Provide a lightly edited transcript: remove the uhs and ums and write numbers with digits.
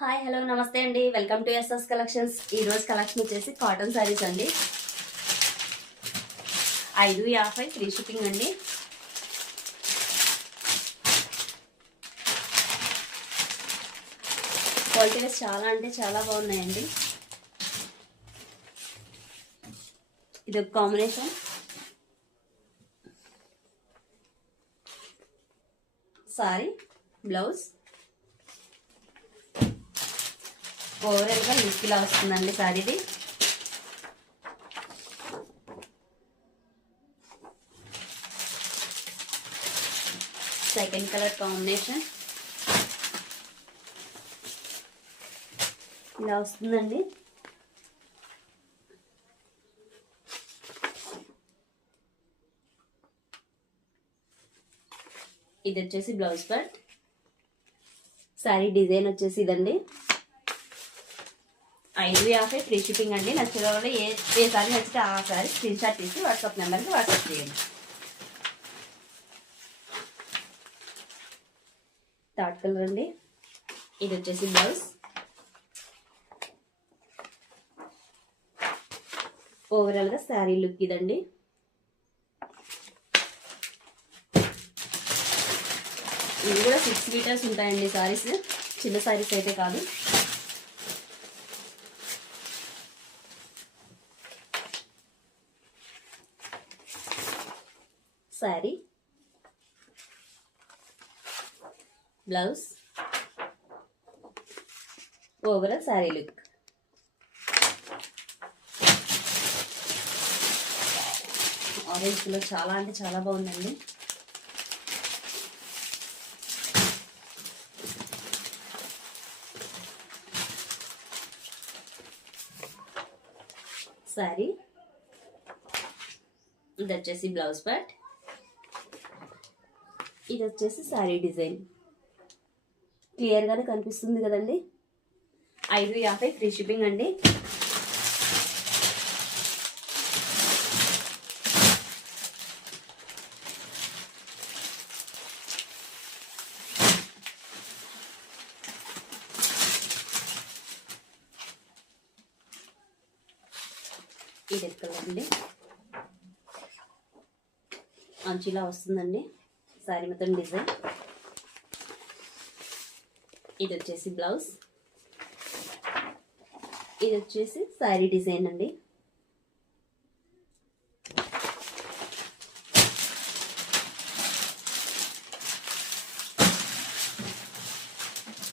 Hi hello నమస్తే అండి. Welcome to SS collections. ఈరోజు కలెక్షన్ వచ్చేసి కాటన్ శారీస్ అండి. 550 ఫ్రీ షిప్పింగ్ అండి. క్వాలిటీస్ చాలా అంటే చాలా బాగున్నాయండి. ఇది ఒక కాంబినేషన్ సారీ బ్లౌజ్ ఓవరాల్గా లుక్ ఇలా వస్తుందండి సారీది. సెకండ్ కలర్ కాంబినేషన్ ఇలా వస్తుందండి. ఇది వచ్చేసి బ్లౌజ్ పార్ట్. సారీ డిజైన్ వచ్చేసి ఇదండి. 550 ఫ్రీ షిప్పింగ్ అండి. నచ్చిన వాళ్ళు ఏ సారీ నచ్చితే ఆ సారీ స్క్రీన్ షాట్ తీసి వాట్సాప్ నెంబర్కి వాట్సాప్ చేయండి. థర్డ్ కలర్ అండి. ఇది వచ్చేసి బ్లౌజ్. ఓవరాల్గా శారీ లుక్ ఇదండి. ఇవి కూడా 6 మీటర్స్ ఉంటాయండి సారీస్, చిన్న సారీస్ అయితే కాదు. Sari blouse overall sari look. Orange colour చాలా అంటే చాలా బాగుందండి. శారీ ఇది వచ్చేసి బ్లౌజ్ పార్ట్. ఇది వచ్చేసి శారీ డిజైన్. క్లియర్గానే కనిపిస్తుంది కదండి. 550 ఫ్రీ షిప్పింగ్ అండి. ఇది ఎక్కడండి అంచులా వస్తుందండి శారీ మొత్తం డిజైన్. ఇది వచ్చేసి బ్లౌజ్. ఇది వచ్చేసి శారీ డిజైన్ అండి.